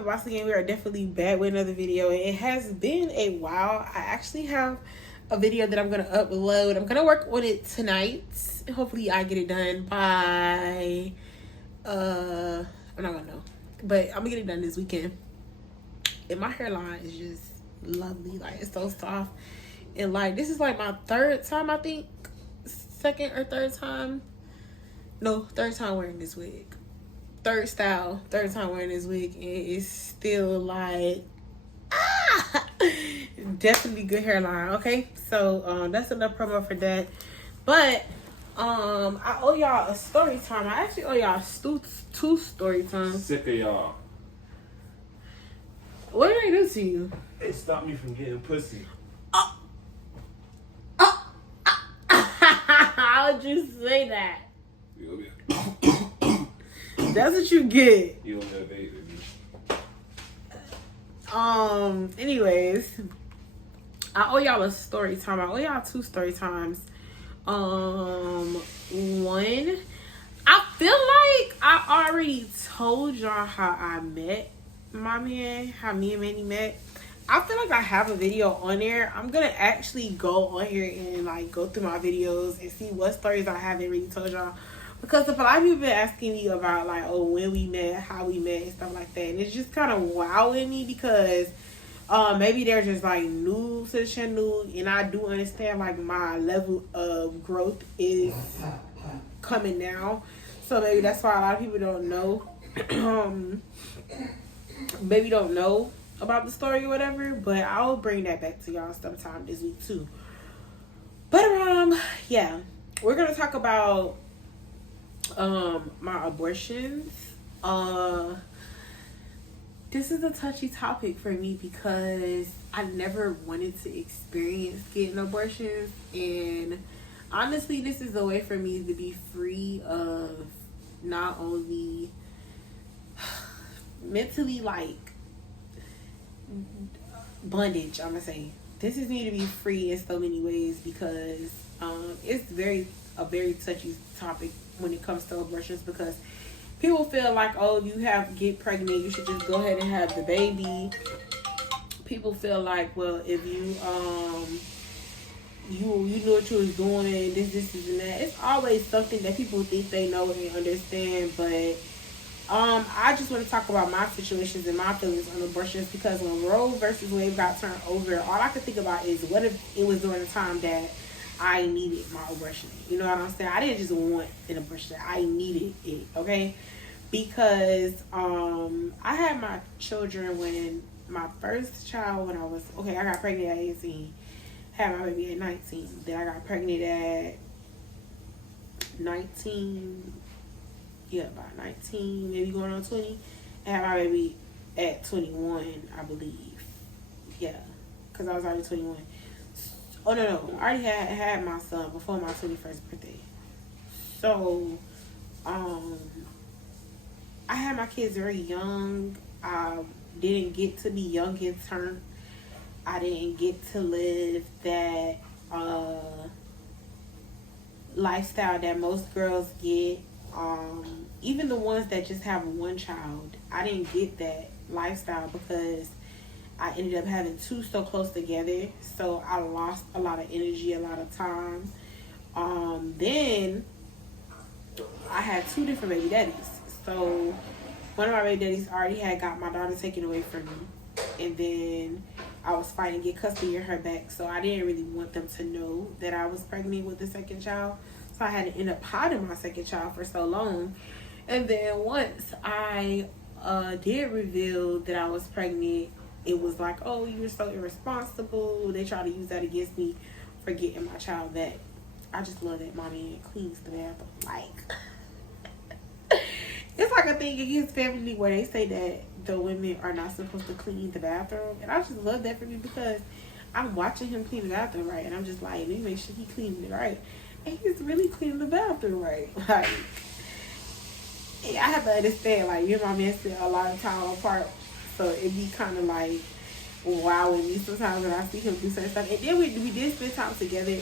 Babydaoss again. We are definitely back with another video. It has been a while. I actually have a video that I'm gonna upload. I'm gonna work on it tonight. Hopefully I get it done by I'm not gonna know. But I'm gonna get it done this weekend. And my hairline is just lovely. Like, it's so soft. And like, this is like my third time, I think. Second or third time. No, third time wearing this wig. Third time wearing this wig, and it's still like definitely good hairline. Okay, so that's enough promo for that. But I owe y'all a story time. I actually owe y'all two story times. Sick of y'all. What did I do to you? It stopped me from getting pussy. How would you say that? That's what you get. You don't know baby. Anyways, I owe y'all a story time. I owe y'all two story times. One, I feel like I already told y'all how I met my man, how me and Manny met. I feel like I have a video on there. I'm gonna actually go on here and like go through my videos and see what stories I haven't really told y'all. Because a lot of people been asking me about like, oh, when we met, how we met, and stuff like that. And it's just kind of wowing me because maybe they're just like new to the channel. And I do understand like my level of growth is coming now. So maybe that's why a lot of people don't know. Maybe don't know about the story or whatever. But I'll bring that back to y'all sometime this week too. But yeah. We're going to talk about my abortions. This is a touchy topic for me because I never wanted to experience getting abortions, and honestly this is a way for me to be free of not only mentally like bondage. I'm gonna say this is me to be free in so many ways because it's a very touchy topic when it comes to abortions, because people feel like, oh, you have to get pregnant, you should just go ahead and have the baby. People feel like, well, if you you knew what you was doing, this and that. It's always something that people think they know and understand. But I just want to talk about my situations and my feelings on abortions, because when Roe versus Wade got turned over, all I could think about is what if it was during the time that I needed my abortion. You know what I'm saying? I didn't just want an abortion. I needed it, okay? Because I had my children when my first child, when I was, I got pregnant at 18. Had my baby at 19. Then I got pregnant at 19. Yeah, about 19, maybe going on 20. And had my baby at 21, I believe. Yeah, because I was already 21. Oh, no. I already had my son before my 21st birthday. So, I had my kids very young. I didn't get to be young in turn. I didn't get to live that lifestyle that most girls get. Even the ones that just have one child, I didn't get that lifestyle because I ended up having two so close together, so I lost a lot of energy, a lot of time. Then I had two different baby daddies. So one of my baby daddies already had got my daughter taken away from me, and then I was fighting to get custody of her back. So I didn't really want them to know that I was pregnant with the second child. So I had to end up hiding my second child for so long. And then once I did reveal that I was pregnant, it was like, oh, you were so irresponsible. They try to use that against me for getting my child back. I just love that my man cleans the bathroom. Like, it's like a thing in his family where they say that the women are not supposed to clean the bathroom. And I just love that for me because I'm watching him clean the bathroom right. And I'm just like, let me make sure he cleans it right. And he's really cleaning the bathroom right. Like, I have to understand, like, you and my man spend a lot of time apart. So it be kind of like wowing me sometimes when I see him do certain stuff. And then we did spend time together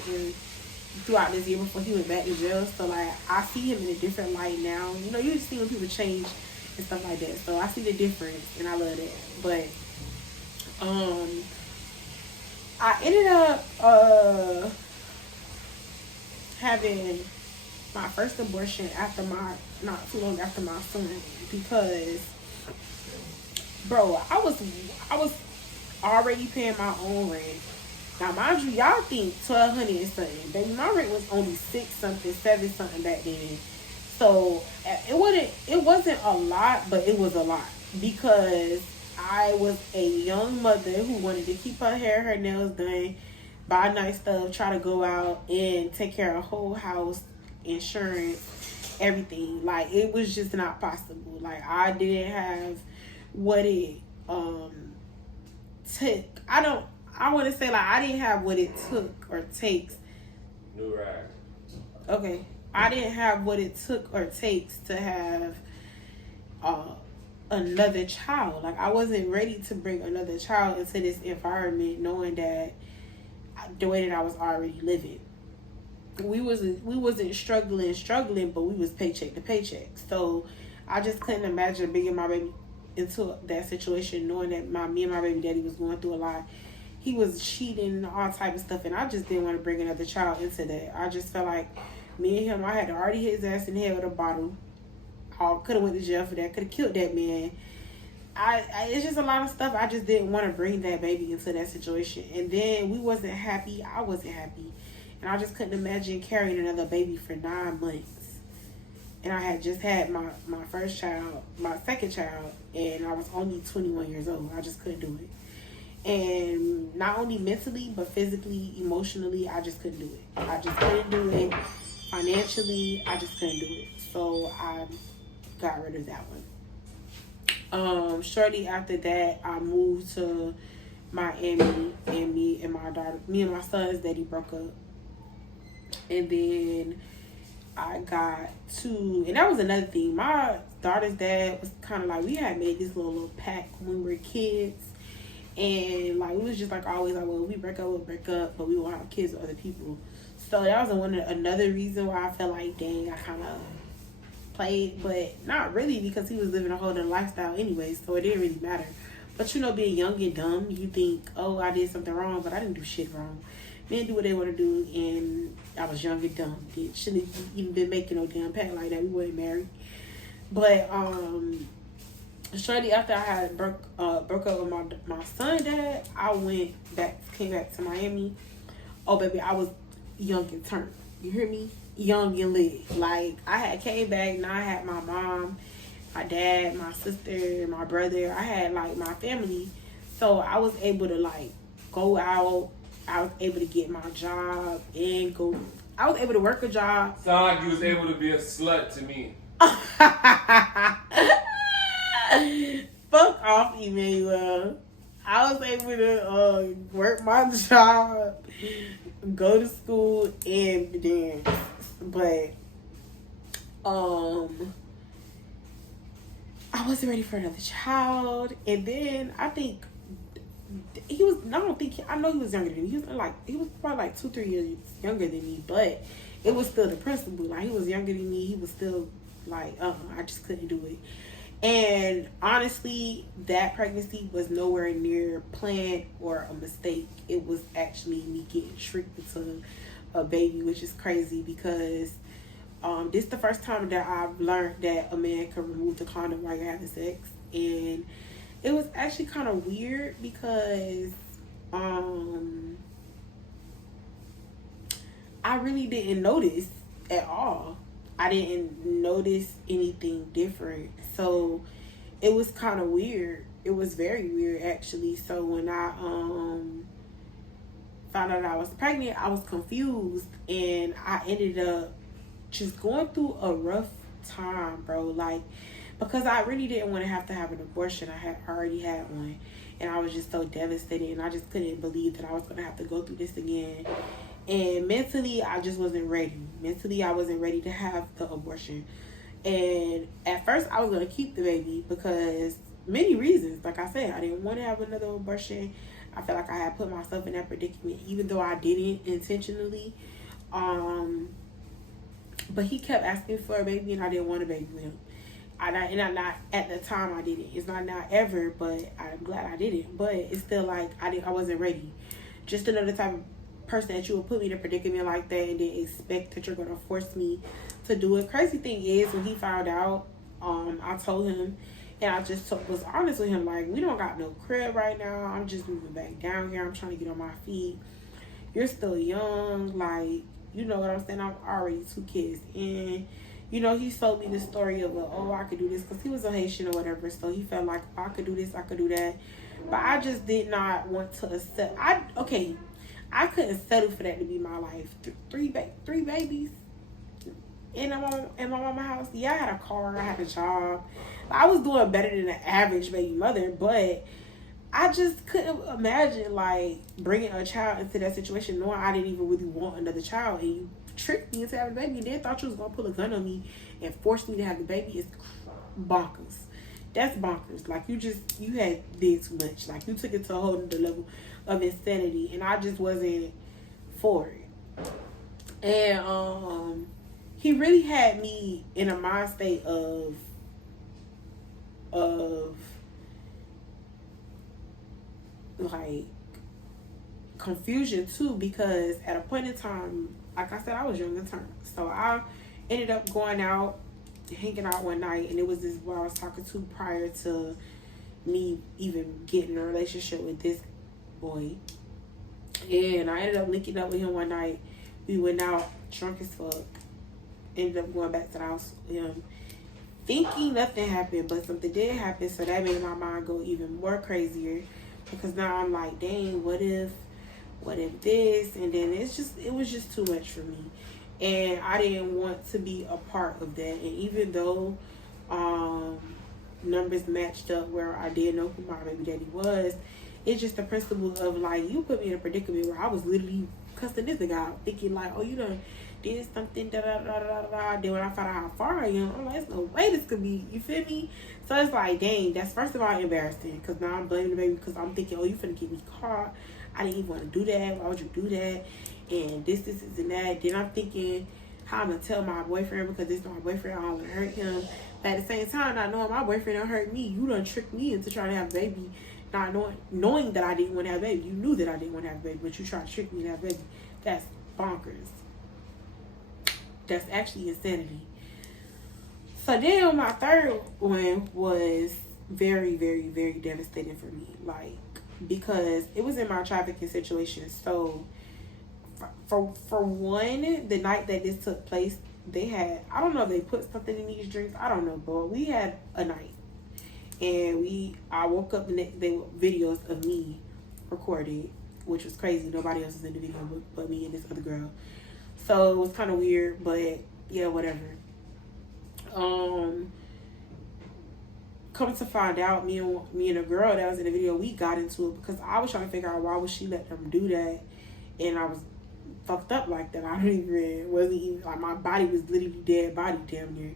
throughout this year before he went back to jail. So like I see him in a different light now. You know, you just see when people change and stuff like that. So I see the difference, and I love that. But I ended up having my first abortion after not too long after my son, because bro, I was already paying my own rent. Now, mind you, y'all think 1,200 and something. Baby, my rent was only 6 something, 7 something back then. So it wasn't a lot, but it was a lot, because I was a young mother who wanted to keep her hair, her nails done, buy nice stuff, try to go out and take care of a whole house, insurance, everything. Like, it was just not possible. Like, I didn't have what it took. I want to say, like, I didn't have what it took or takes. New rag. Okay. I didn't have what it took or takes to have another child. Like, I wasn't ready to bring another child into this environment, knowing that the way that I was already living. We wasn't struggling, but we was paycheck to paycheck. So I just couldn't imagine bringing my baby into that situation, knowing that me and my baby daddy was going through a lot. He was cheating, all type of stuff, and I just didn't want to bring another child into that. I just felt like me and him, I had to already hit his ass in the head with a bottle. I could have went to jail for that. Could have killed that man. It's just a lot of stuff. I just didn't want to bring that baby into that situation. And then we wasn't happy. I wasn't happy. And I just couldn't imagine carrying another baby for 9 months. And I had just had my first child, my second child, and I was only 21 years old. I just couldn't do it. And not only mentally, but physically, emotionally, I just couldn't do it. I just couldn't do it. Financially, I just couldn't do it. So I got rid of that one. Shortly after that, I moved to Miami, and me and my son's daddy broke up. And then I got to, and that was another thing. My daughter's dad was kind of like, we had made this little pact when we were kids. And like, it was just like always like, well, we break up, we'll break up, but we won't have kids with other people. So that was another reason why I felt like, dang, I kind of played, but not really, because he was living a whole other lifestyle anyway, so it didn't really matter. But you know, being young and dumb, you think, oh, I did something wrong, but I didn't do shit wrong. Men do what they want to do, and I was young and dumb. Shouldn't have even been making no damn pact like that. We weren't married. But shortly after I had broke up with my son dad, I came back to Miami. Oh baby, I was young and turned. You hear me? Young and lit. Like, I had came back. Now I had my mom, my dad, my sister, my brother. I had like my family, so I was able to like go out. I was able to get my job and go. I was able to work a job. Sound like you was able to be a slut to me. Fuck off, Emmanuel. I was able to work my job, go to school, and dance. But I wasn't ready for another child. And then I think he was, I know he was younger than me. He was probably like 2-3 years younger than me, but it was still the principle. Like, he was younger than me. He was still like, I just couldn't do it. And honestly, that pregnancy was nowhere near planned or a mistake. It was actually me getting tricked into a baby, which is crazy, because this is the first time that I've learned that a man can remove the condom while you're having sex. And it was actually kind of weird, because I really didn't notice at all. I didn't notice anything different. So it was kind of weird. It was very weird, actually. So when I found out I was pregnant, I was confused, and I ended up just going through a rough time, bro. Like, because I really didn't want to have an abortion. I had already had one, and I was just so devastated, and I just couldn't believe that I was going to have to go through this again. And mentally, I just wasn't ready. Mentally, I wasn't ready to have the abortion. And at first, I was going to keep the baby because many reasons. Like I said, I didn't want to have another abortion. I felt like I had put myself in that predicament, even though I didn't intentionally. But he kept asking for a baby, and I didn't want a baby with him. I'm not at the time I did it. It's not now ever, but I'm glad I did it. But it's still like I wasn't ready. Just another type of person that you will put me in a predicament like that and then expect that you're gonna force me to do it. Crazy thing is when he found out, I told him and I just was honest with him, like, we don't got no crib right now. I'm just moving back down here. I'm trying to get on my feet. You're still young, like, you know what I'm saying? I'm already 2 kids. And, you know, he told me the story of, I could do this because he was a Haitian or whatever. So he felt like, I could do this, I could do that. But I just did not want to accept. I couldn't settle for that to be my life. Three babies in my mama's house. Yeah, I had a car, I had a job. I was doing better than an average baby mother, but I just couldn't imagine, like, bringing a child into that situation knowing I didn't even really want another child, and you tricked me into having a baby and then thought you was going to pull a gun on me and force me to have the baby. Is bonkers. That's bonkers. Like, you had did too much. Like, you took it to a whole other level of insanity, and I just wasn't for it. And he really had me in a mind state of like confusion too, because at a point in time, like I said, I was young and turned. So I ended up going out, hanging out one night, and it was this boy I was talking to prior to me even getting a relationship with this boy. And I ended up linking up with him one night. We went out drunk as fuck. Ended up going back to the house with him, thinking nothing happened, but something did happen. So that made my mind go even more crazier, because now I'm like, dang, what if this? And then it was just too much for me, and I didn't want to be a part of that. And even though numbers matched up where I did know who my baby daddy was, it's just the principle of, like, you put me in a predicament where I was literally cussing this nigga out, thinking like, oh, you done did something, da da da da da. Then when I found out how far I am, I'm like, there's no way this could be. You feel me? So it's like, dang, that's first of all embarrassing, because now I'm blaming the baby because I'm thinking, oh, you finna get me caught. I didn't even want to do that. Why would you do that? And this, and that. Then I'm thinking how I'm gonna tell my boyfriend, because this is my boyfriend. I don't want to hurt him. But at the same time, not knowing my boyfriend don't hurt me, you done tricked me into trying to have a baby. Not knowing that I didn't want to have a baby. You knew that I didn't want to have a baby, but you tried to trick me to have a baby. That's bonkers. That's actually insanity. So then my third one was very, very, very devastating for me. Like, because it was in my trafficking situation. So for one, the night that this took place, they had, I don't know if they put something in these drinks. I don't know, but we had a night. And I woke up the next day with videos of me recorded, which was crazy. Nobody else was in the video but me and this other girl. So it was kind of weird, but yeah, whatever. Come to find out, me and a girl that was in the video, we got into it because I was trying to figure out why would she let them do that, and I was fucked up like that. Wasn't even like, my body was literally dead body damn near,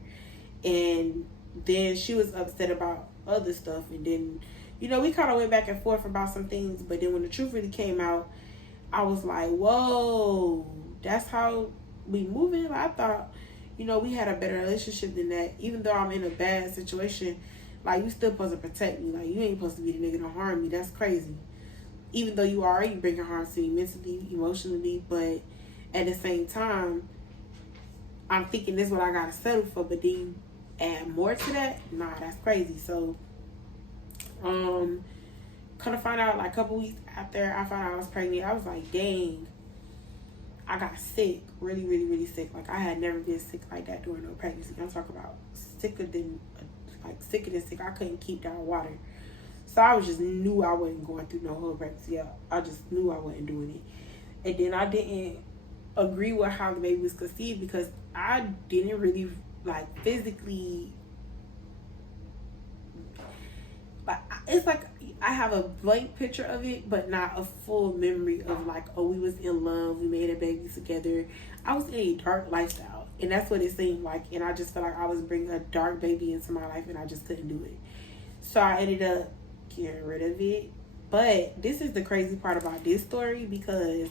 and then she was upset about other stuff, and then, you know, we kind of went back and forth about some things, but then when the truth really came out, I was like, whoa, that's how we moving? I thought, you know, we had a better relationship than that. Even though I'm in a bad situation, like, you still supposed to protect me. Like, you ain't supposed to be the nigga to harm me. That's crazy. Even though you already bringing harm to me mentally, emotionally, but at the same time, I'm thinking this is what I gotta settle for, but then you add more to that? Nah, that's crazy. So, kind of find out, like, a couple weeks after I found out I was pregnant, I was like, dang, I got sick, really, really, really sick. Like, I had never been sick like that during no pregnancy. I'm talking about sicker than sick. I couldn't keep down water. So I just knew I wasn't going through no whole pregnancy. I just knew I wasn't doing it. And then I didn't agree with how the baby was conceived, because I didn't really, like, physically, like, it's like I have a blank picture of it, but not a full memory of, like, oh, we was in love, we made a baby together. I was in a dark lifestyle, and that's what it seemed like, and I just felt like I was bringing a dark baby into my life, and I just couldn't do it. So I ended up getting rid of it. But this is the crazy part about this story, because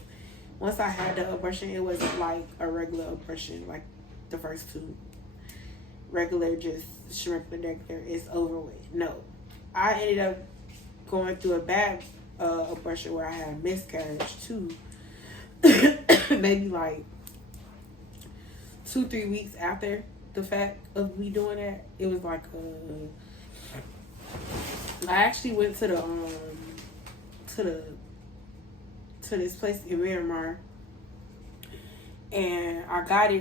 once I had the abortion, it wasn't like a regular abortion like the first two. regular, just regular, it's over with. No. I ended up going through a bad abortion where I had a miscarriage too. Maybe like 2-3 weeks after the fact of me doing that. It was like I actually went to this place in Miramar, and I got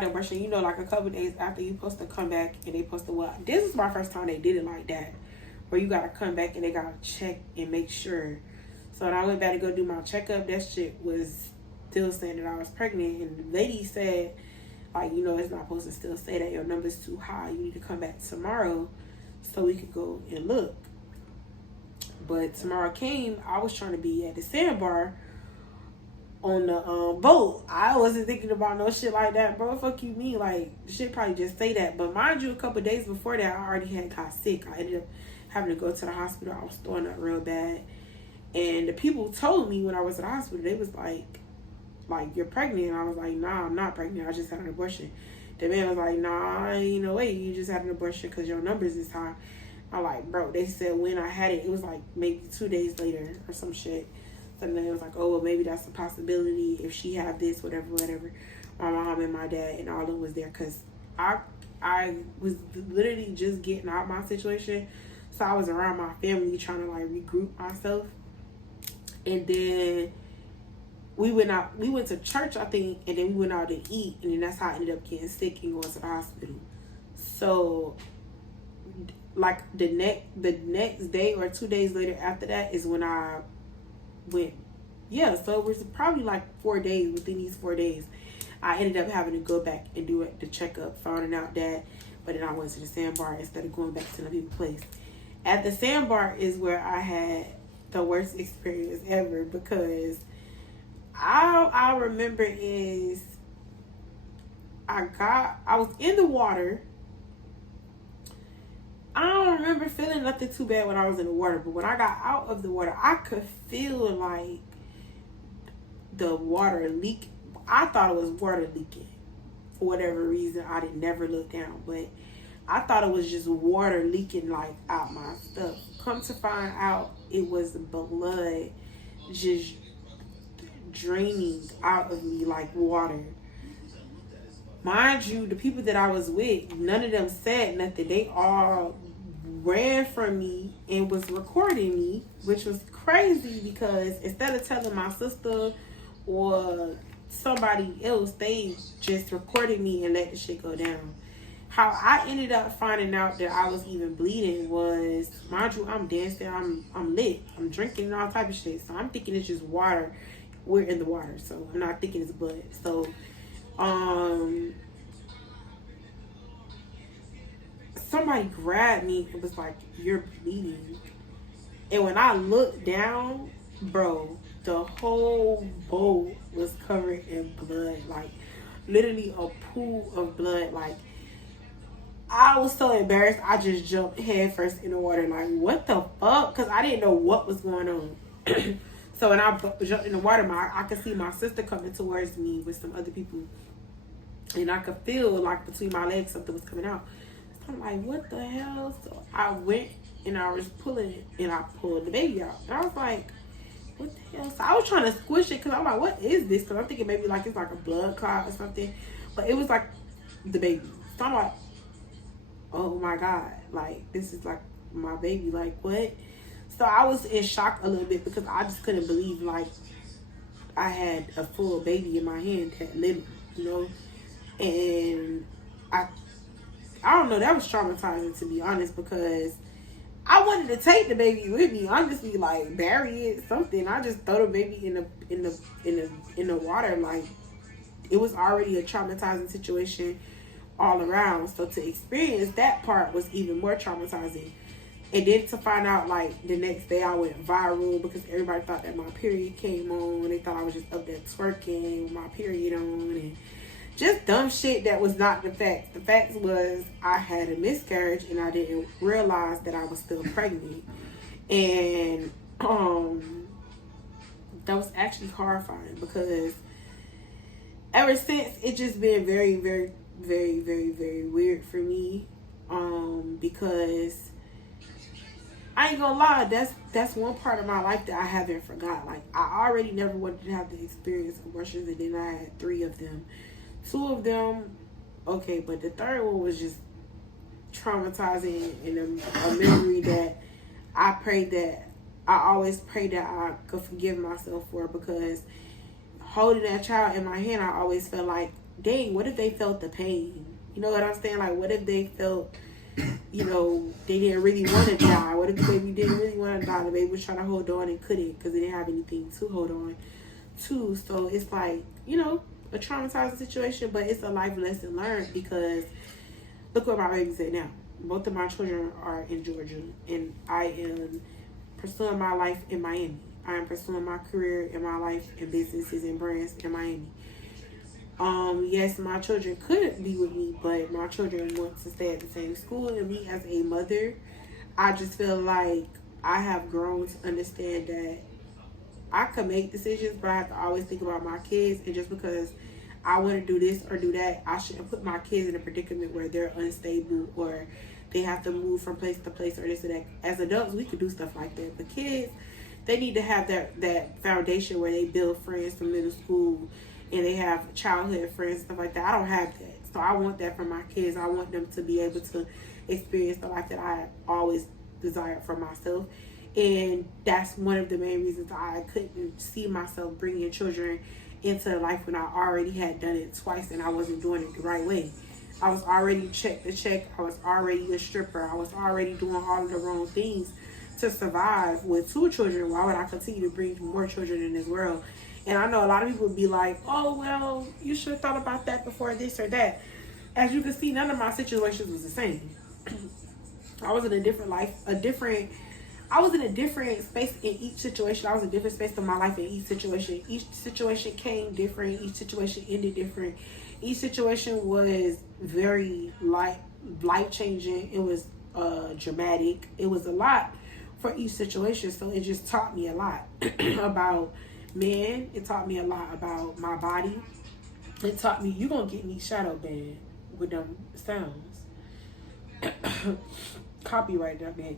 the abortion, you know, like a couple days after you supposed to come back, and they supposed to, well, this is my first time they did it like that, where you gotta come back and they gotta check and make sure. So when I went back to go do my checkup, that shit was still saying that I was pregnant, and the lady said, like, you know, it's not supposed to still say that your number's too high. You need to come back tomorrow so we could go and look. But tomorrow came, I was trying to be at the sandbar on the boat. I wasn't thinking about no shit like that, bro. Fuck you mean? Like, shit probably just say that. But mind you, a couple days before that, I already had got sick. I ended up having to go to the hospital. I was throwing up real bad. And the people told me when I was at the hospital, they was like, you're pregnant. And I was like, nah, I'm not pregnant. I just had an abortion. The man was like, nah, ain't no way. You just had an abortion because your numbers is high. I'm like, bro, they said when I had it was like maybe 2 days later or some shit. So then it was like, oh, well, maybe that's a possibility if she have this, whatever. My mom and my dad and all of them was there because I was literally just getting out my situation. So I was around my family trying to, like, regroup myself. And then we went to church, I think, and then we went out to eat. And then that's how I ended up getting sick and going to the hospital. So, like, the next day or 2 days later after that is when I went. Yeah, so it was probably like 4 days. Within these 4 days, I ended up having to go back and do the checkup, finding out that. But then I went to the sandbar instead of going back to the people's place. At the sandbar is where I had the worst experience ever, because I remember is I was in the water. I don't remember feeling nothing too bad when I was in the water, but when I got out of the water, I could feel like the water leak. I thought it was water leaking for whatever reason. I didn't never look down, but I thought it was just water leaking like out my stuff. Come to find out, it was blood just draining out of me like water. Mind you, the people that I was with, none of them said nothing. They all ran from me and was recording me, which was crazy because instead of telling my sister or somebody else, they just recorded me and let the shit go down. How I ended up finding out that I was even bleeding was, mind you, I'm dancing, I'm lit, I'm drinking and all type of shit. So I'm thinking it's just water. We're in the water, so I'm not thinking it's blood. So, somebody grabbed me and was like, "You're bleeding." And when I looked down, bro, the whole boat was covered in blood, like literally a pool of blood. Like, I was so embarrassed, I just jumped head first in the water, like, what the fuck? Because I didn't know what was going on. So when I jumped in the water, I could see my sister coming towards me with some other people. And I could feel, like, between my legs, something was coming out. So I'm like, what the hell? So I went and I was pulling it, and I pulled the baby out. And I was like, what the hell? So I was trying to squish it because I'm like, what is this? Because I'm thinking maybe like it's like a blood clot or something. But it was like the baby. So I'm like, oh my God. Like, this is like my baby. Like, what? So I was in shock a little bit because I just couldn't believe, like, I had a full baby in my hand that lived, you know? And I don't know, that was traumatizing, to be honest, because I wanted to take the baby with me, honestly, like bury it, something. I just throw the baby in the water. Like, it was already a traumatizing situation all around. So to experience that part was even more traumatizing. And then to find out, like, the next day I went viral because everybody thought that my period came on. They thought I was just up there twerking with my period on and just dumb shit that was not the facts. The facts was I had a miscarriage and I didn't realize that I was still pregnant. And that was actually horrifying because ever since, it just been very, very very, very, very weird for me. Because I ain't gonna lie, that's one part of my life that I haven't forgot. Like, I already never wanted to have the experience of abortions, and then I had 3 of them. 2 of them, okay, but the third one was just traumatizing, and a memory that I always prayed that I could forgive myself for, because holding that child in my hand, I always felt like, dang, what if they felt the pain? You know what I'm saying? Like, what if they felt, they didn't really want to die? What if the baby didn't really want to die? The baby was trying to hold on and couldn't because they didn't have anything to hold on to. So it's like, a traumatizing situation, but it's a life lesson learned, because look where my baby's at now. Both of my children are in Georgia, and I am pursuing my life in Miami. I am pursuing my career and my life and businesses and brands in Miami. Yes, my children could be with me, but my children want to stay at the same school. And me as a mother, I just feel like I have grown to understand that I can make decisions, but I have to always think about my kids. And just because I want to do this or do that, I shouldn't put my kids in a predicament where they're unstable or they have to move from place to place or this or that. As adults, we could do stuff like that, but kids, they need to have that foundation where they build friends from middle school and they have childhood friends, stuff like that. I don't have that. So I want that for my kids. I want them to be able to experience the life that I always desired for myself. And that's one of the main reasons I couldn't see myself bringing children into life when I already had done it twice and I wasn't doing it the right way. I was already check to check. I was already a stripper. I was already doing all of the wrong things to survive with 2 children. Why would I continue to bring more children in this world? And I know a lot of people would be like, oh, well, you should have thought about that before this or that. As you can see, none of my situations was the same. I was in a different life, I was in a different space in each situation. I was in a different space in my life in each situation. Each situation came different. Each situation ended different. Each situation was very life-changing. It was dramatic. It was a lot for each situation. So it just taught me a lot about men. It taught me a lot about my body. It taught me, you're going to get me shadow banned with them sounds. Copyright that, man.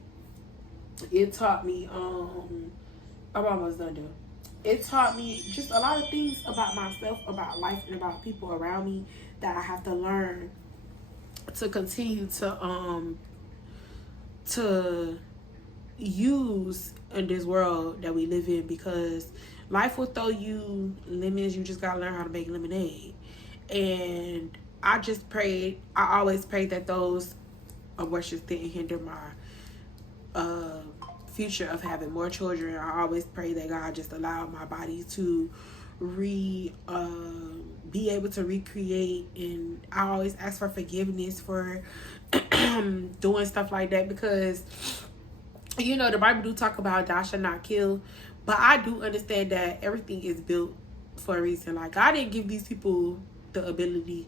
It taught me, I'm almost done though. It taught me just a lot of things about myself, about life, and about people around me that I have to learn to continue to use in this world that we live in, because life will throw you lemons. You just gotta learn how to make lemonade. And I always prayed that those abortions didn't hinder my future of having more children. I always pray that God just allowed my body to be able to recreate, and I always ask for forgiveness for doing stuff like that, because the Bible do talk about thou shalt not kill, but I do understand that everything is built for a reason. Like, God didn't give these people the ability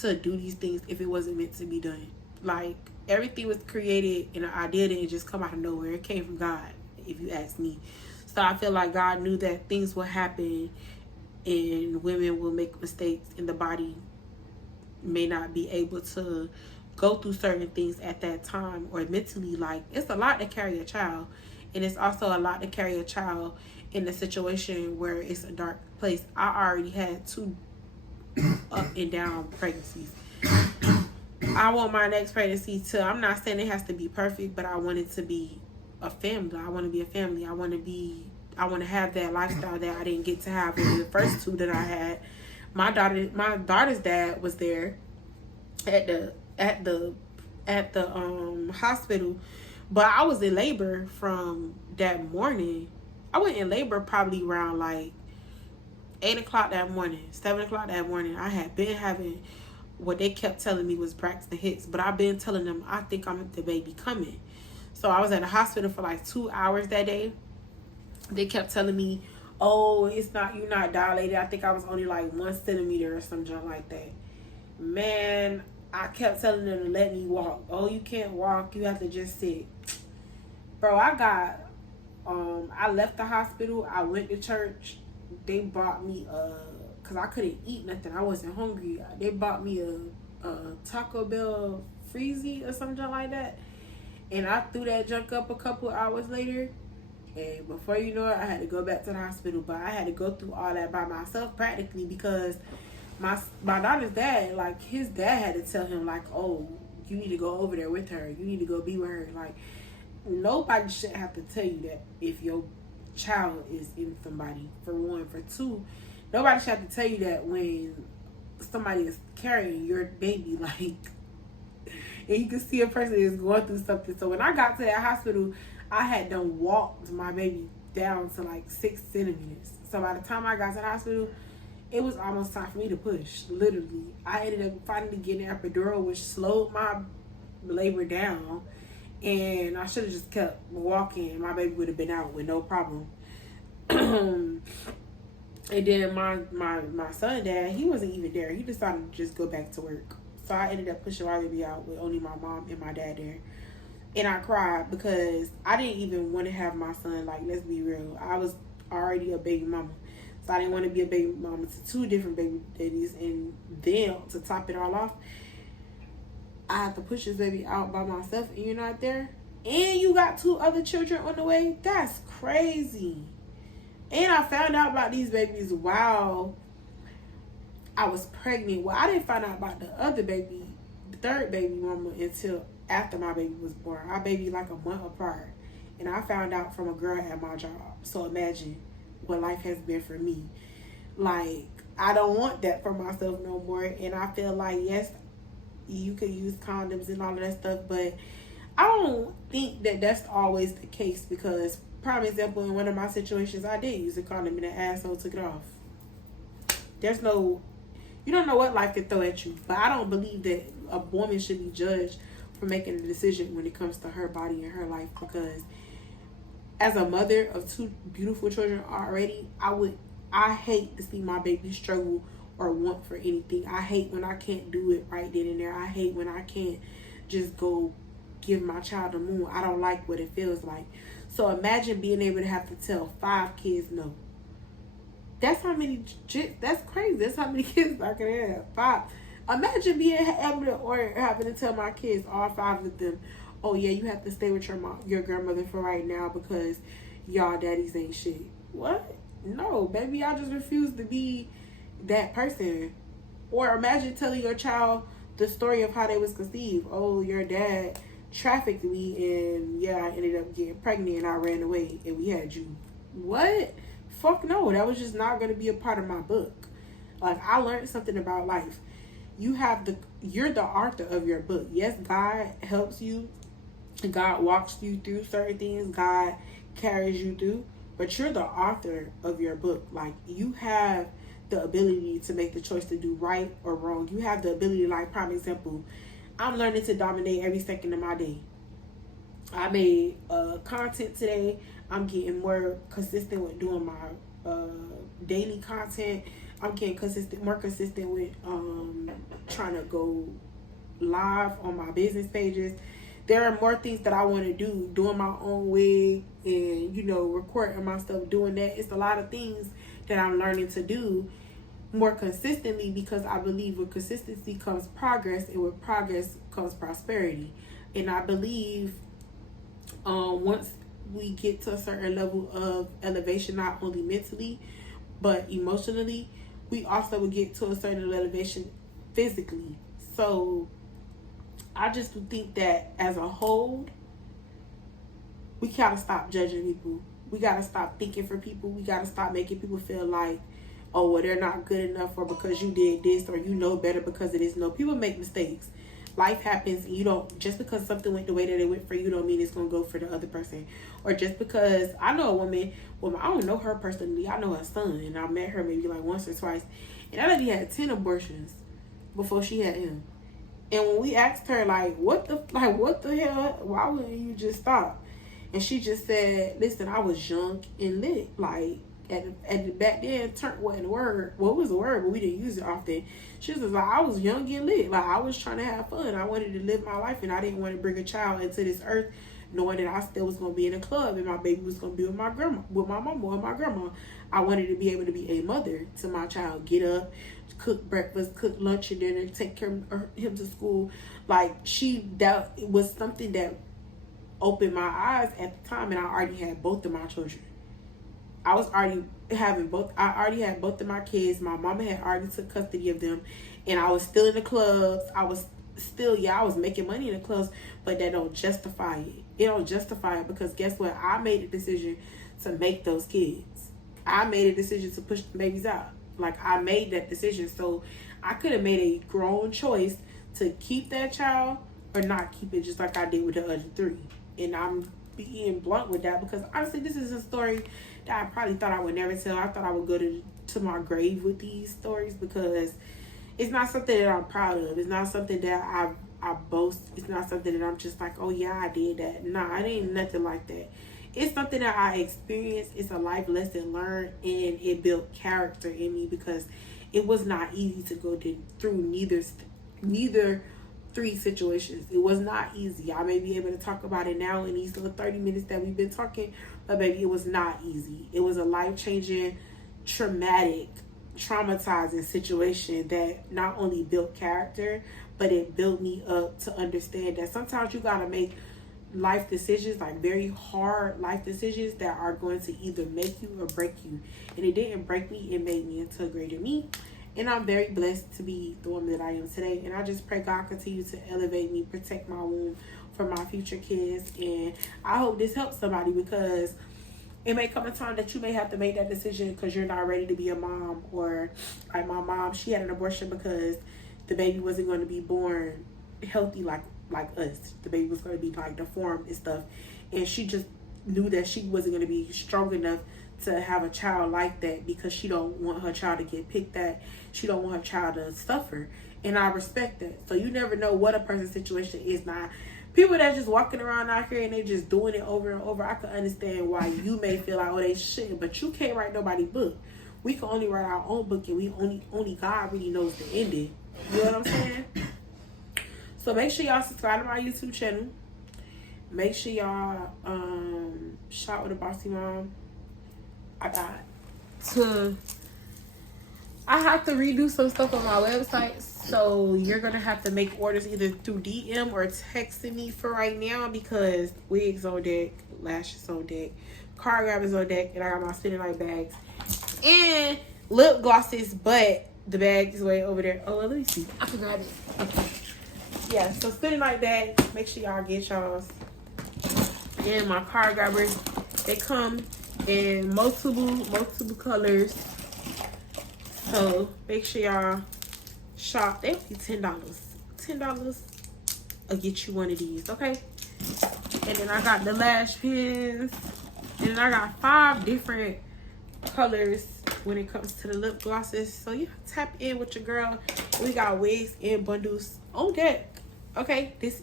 to do these things if it wasn't meant to be done. Like, everything was created, and an idea didn't just come out of nowhere. It came from God, if you ask me. So I feel like God knew that things will happen and women will make mistakes, and the body may not be able to go through certain things at that time, or mentally. Like, it's a lot to carry a child, and it's also a lot to carry a child in a situation where it's a dark place. I already had 2 up and down pregnancies. I want my next pregnancy to, I'm not saying it has to be perfect, but I want it to be a family. I want to be a family. I want to have that lifestyle that I didn't get to have with the first 2 that I had. My daughter's dad was there at the hospital, but I was in labor from that morning. I went in labor probably around like 8 o'clock that morning, 7 o'clock that morning. I had been having what they kept telling me was Braxton Hicks, but I've been telling them I think I'm the baby coming. So I was at the hospital for like 2 hours that day. They kept telling me, oh, you're not dilated. I think I was only like 1 centimeter or something like that. Man, I kept telling them to let me walk. Oh, you can't walk. You have to just sit. Bro, I left the hospital. I went to church. They bought me because I couldn't eat nothing. I wasn't hungry. They bought me Taco Bell freezy or something like that. And I threw that junk up a couple hours later. And before you know it, I had to go back to the hospital. But I had to go through all that by myself practically because my daughter's dad, like his dad had to tell him like, oh, you need to go over there with her. You need to go be with her. Like nobody should have to tell you that if your child is in somebody, for one. For two, nobody should have to tell you that when somebody is carrying your baby, like, and you can see a person is going through something. So when I got to that hospital, I had done walked my baby down to like 6 centimeters. So by the time I got to the hospital, it was almost time for me to push. Literally, I ended up finally getting an epidural, which slowed my labor down. And I should have just kept walking. My baby would have been out with no problem. And then my son dad, he wasn't even there. He decided to just go back to work. So I ended up pushing my baby out with only my mom and my dad there. And I cried because I didn't even want to have my son. Like, let's be real. I was already a baby mama. So I didn't want to be a baby mama to 2 different baby daddies. And then to top it all off, I had to push this baby out by myself and you're not there. And you got 2 other children on the way. That's crazy. And I found out about these babies while I was pregnant. Well, I didn't find out about the other baby, the third baby mama, until after my baby was born. Our baby like a month apart. And I found out from a girl at my job. So imagine what life has been for me. Like, I don't want that for myself no more. And I feel like, yes, you could use condoms and all of that stuff, but I don't think that that's always the case because, prime example, in one of my situations, I did use a condom and the asshole took it off. There's no, you don't know what life can throw at you, but I don't believe that a woman should be judged for making a decision when it comes to her body and her life, because as a mother of 2 beautiful children already, I hate to see my baby struggle or want for anything. I hate when I can't do it right then and there. I hate when I can't just go give my child a moon. I don't like what it feels like. So imagine being able to have to tell 5 kids no. That's how many, that's crazy. That's how many kids I can have. 5. Imagine being able to, or having to tell my kids, all 5 of them, oh yeah, you have to stay with your grandmother for right now because y'all daddies ain't shit. What? No, baby, I just refuse to be that person. Or imagine telling your child the story of how they was conceived. Oh, your dad trafficked me and yeah, I ended up getting pregnant and I ran away and we had you. What? Fuck no, that was just not going to be a part of my book. Like, I learned something about life. You're the author of your book. Yes, God helps you. God walks you through certain things. God carries you through. But you're the author of your book. Like, you have the ability to make the choice to do right or wrong. You have the ability, like, prime example, I'm learning to dominate every second of my day. I made content today. I'm getting more consistent with doing my daily content. I'm getting more consistent with trying to go live on my business pages. There are more things that I want to do, doing my own wig and, recording my stuff, doing that. It's a lot of things that I'm learning to do more consistently because I believe with consistency comes progress, and with progress comes prosperity. And I believe once we get to a certain level of elevation, not only mentally, but emotionally, we also will get to a certain elevation physically. So I just think that as a whole, we gotta stop judging people. We gotta stop thinking for people. We gotta stop making people feel like, oh, well, they're not good enough, or because you did this, or you know better because of this. No, people make mistakes. Life happens, and just because something went the way that it went for you don't mean it's gonna go for the other person. Or just because I know a woman, well, I don't know her personally, I know her son, and I met her maybe like once or twice, and that lady had 10 abortions before she had him. And when we asked her, what the hell, why wouldn't you just stop? And she just said, listen, I was young and lit. Back then, turn wasn't a word. Well, it was a word, but we didn't use it often. She was like, I was young and lit. Like, I was trying to have fun. I wanted to live my life, and I didn't want to bring a child into this earth knowing that I still was gonna be in a club and my baby was gonna be with my grandma, with my mama or my grandma. I wanted to be able to be a mother to my child. Get up, cook breakfast, cook lunch and dinner, take care of him to school. Like that was something that opened my eyes at the time, and I already had both of my children. I already had both of my kids. My mama had already took custody of them, and I was still in the clubs. I was making money in the clubs, but that don't justify it. It don't justify it because guess what? I made a decision to make those kids. I made a decision to push the babies out. Like, I made that decision. So I could have made a grown choice to keep that child or not keep it, just like I did with the other three. And I'm being blunt with that because honestly, this is a story that I probably thought I would never tell. I thought I would go to my grave with these stories because it's not something that I'm proud of. It's not something that I boast. It's not something that I'm just like, oh yeah, I did that. Nah, it ain't nothing like that. It's something that I experienced. It's a life lesson learned, and it built character in me because it was not easy to go through neither three situations. It was not easy. I may be able to talk about it now in these little 30 minutes that we've been talking, but baby, it was not easy. It was a life-changing, traumatizing situation that not only built character, but it built me up to understand that sometimes you gotta make life decisions, like very hard life decisions that are going to either make you or break you. And it didn't break me, it made me into a greater me. And I'm very blessed to be the woman that I am today. And I just pray God continue to elevate me, protect my womb for my future kids. And I hope this helps somebody because it may come a time that you may have to make that decision because you're not ready to be a mom. Or like my mom, she had an abortion because the baby wasn't going to be born healthy like us. The baby was going to be like deformed and stuff. And she just knew that she wasn't going to be strong enough to have a child like that because she don't want her child to get picked at. She don't want her child to suffer. And I respect that. So you never know what a person's situation is. Now, people that just walking around out here and they just doing it over and over, I can understand why you may feel like, oh, they shouldn't. But you can't write nobody's book. We can only write our own book, and we only God really knows the ending. You know what I'm saying? So make sure y'all subscribe to my YouTube channel. Make sure y'all shop with a bossy mom. I have to redo some stuff on my website, so you're gonna have to make orders either through DM or texting me for right now because wigs on deck, lashes on deck, car grabbers on deck, and I got my City Light bags and lip glosses, but the bag is way over there. Oh, let me see. I can grab it. Okay. Yeah, so spinning like that. Make sure y'all get y'all's. And my car grabbers, they come in multiple colors. So make sure y'all shop. They'll be $10. $10 will get you one of these, okay? And then I got the lash pins. And then I got 5 different colors when it comes to the lip glosses. So you tap in with your girl. We got wigs and bundles on deck. Okay, this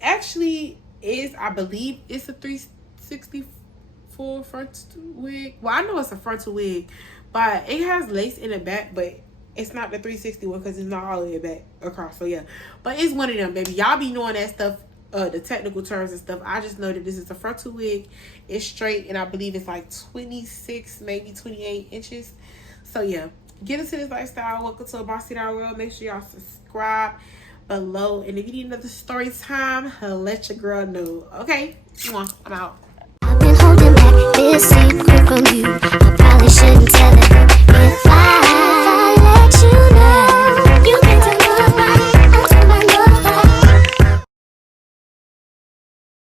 actually is, I believe it's a 360 full front wig. Well, I know it's a frontal wig, but it has lace in the back, but it's not the 360 one because it's not all the way back across. So yeah, but it's one of them, baby. Y'all be knowing that stuff, the technical terms and stuff. I just know that this is a frontal wig. It's straight, and I believe it's like 26, maybe 28 inches. So yeah, get into this lifestyle. Welcome to a bossy down world. Make sure y'all subscribe below, and if you need another story time, let your girl know. Okay, I'm out. I've been holding back this secret from you.